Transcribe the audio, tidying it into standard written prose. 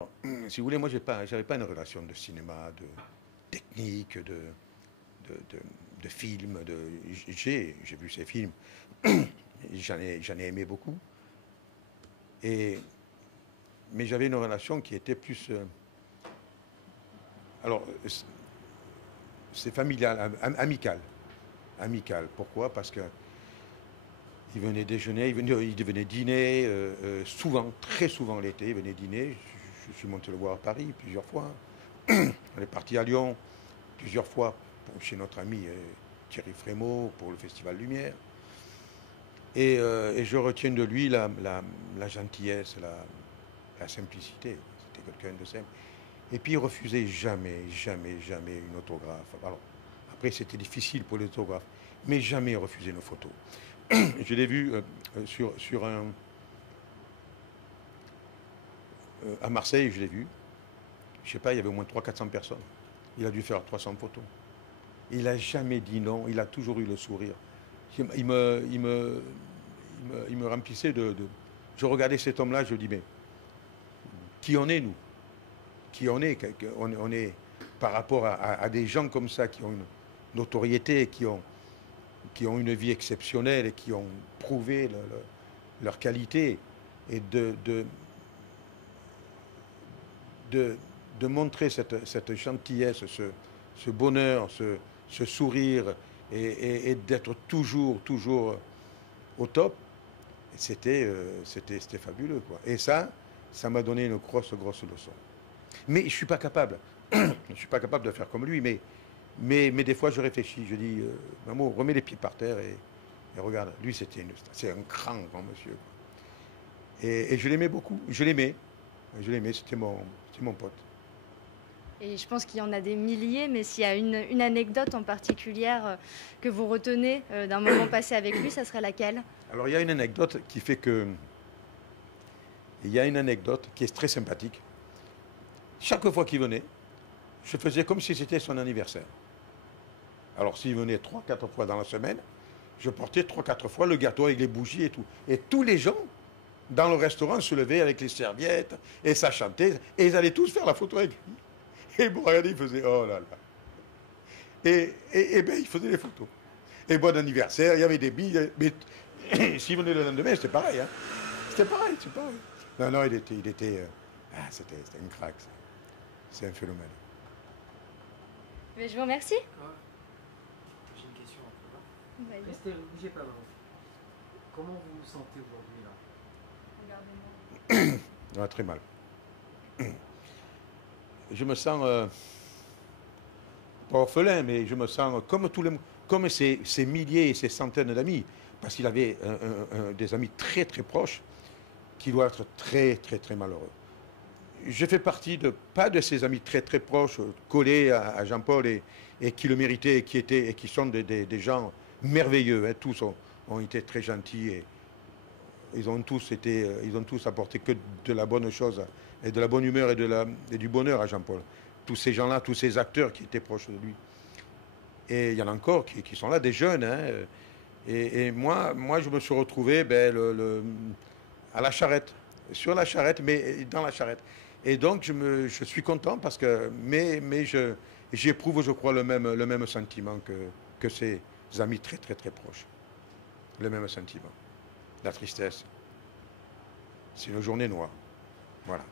Si vous voulez, moi, j'avais pas une relation de cinéma, de technique, de film. J'ai vu ces films, j'en ai aimé beaucoup. Et, mais j'avais une relation qui était plus. Alors, c'est familial, amical. Amical. Pourquoi? Parce que il venait déjeuner, il venait dîner, souvent, très souvent l'été, il venait dîner. Je suis monté le voir à Paris plusieurs fois. On est parti à Lyon plusieurs fois chez notre ami Thierry Frémaux pour le Festival Lumière. Et je retiens de lui la gentillesse, la simplicité. C'était quelqu'un de simple. Et puis il refusait jamais, jamais, jamais une autographe. Alors, après, c'était difficile pour les autographes, mais jamais refusé une photo. Je l'ai vu sur un. À Marseille, je l'ai vu. Je sais pas, il y avait au moins 300-400 personnes. Il a dû faire 300 photos. Il n'a jamais dit non, il a toujours eu le sourire. Il me remplissait de. Je regardais cet homme-là, je dis, mais qui en est, nous? Qui en est? On est par rapport à des gens comme ça qui ont une notoriété, qui ont une vie exceptionnelle et qui ont prouvé leur qualité. Et de montrer cette gentillesse, ce bonheur, ce sourire et d'être toujours au top, c'était fabuleux, quoi. Et ça m'a donné une grosse leçon. Mais je ne suis pas capable. Je ne suis pas capable de faire comme lui, mais des fois je réfléchis. Je dis, Maman, remets les pieds par terre et regarde. Lui, c'est un grand monsieur, quoi. Et je l'aimais beaucoup. Je l'aimais. C'était mon pote. Et je pense qu'il y en a des milliers, mais s'il y a une anecdote en particulier que vous retenez d'un moment passé avec lui, ça serait laquelle? Alors, il y a une anecdote qui fait que. Il y a une anecdote qui est très sympathique. Chaque fois qu'il venait, je faisais comme si c'était son anniversaire. Alors, s'il venait 3-4 fois dans la semaine, je portais 3-4 fois le gâteau avec les bougies et tout. Et tous les gens dans le restaurant se levaient avec les serviettes et ça chantait. Et ils allaient tous faire la photo avec lui. Et bon, regardez, il faisait oh là là. Et ben, il faisait les photos. Et bon anniversaire, il y avait des billes. Mais s'il venait le lendemain, c'était pareil. Hein. C'était pareil, c'est pareil. Non, non, c'était une craque. C'est un phénomène. Mais je vous remercie. Ah, j'ai une question un peu là. Vas-y. Restez, ne bougez pas, maman. Comment vous vous sentez aujourd'hui là? Regardez-moi. Non, très mal. Je me sens pas orphelin, mais je me sens comme ces milliers et ces centaines d'amis, parce qu'il avait des amis très très proches qui doivent être très très très malheureux. Je fais partie pas de ces amis très très proches, collés à Jean-Paul et qui le méritaient et qui sont des gens merveilleux. Hein. Tous ont été très gentils et ils ont tous apporté que de la bonne chose et de la bonne humeur et du bonheur à Jean-Paul. Tous ces gens-là, tous ces acteurs qui étaient proches de lui. Et il y en a encore qui sont là, des jeunes. Hein. Et moi, je me suis retrouvé à la charrette, sur la charrette, mais dans la charrette. Et donc, je suis content parce que, j'éprouve, je crois, le même sentiment que ces amis très, très, très proches. Le même sentiment. La tristesse. C'est une journée noire. Voilà.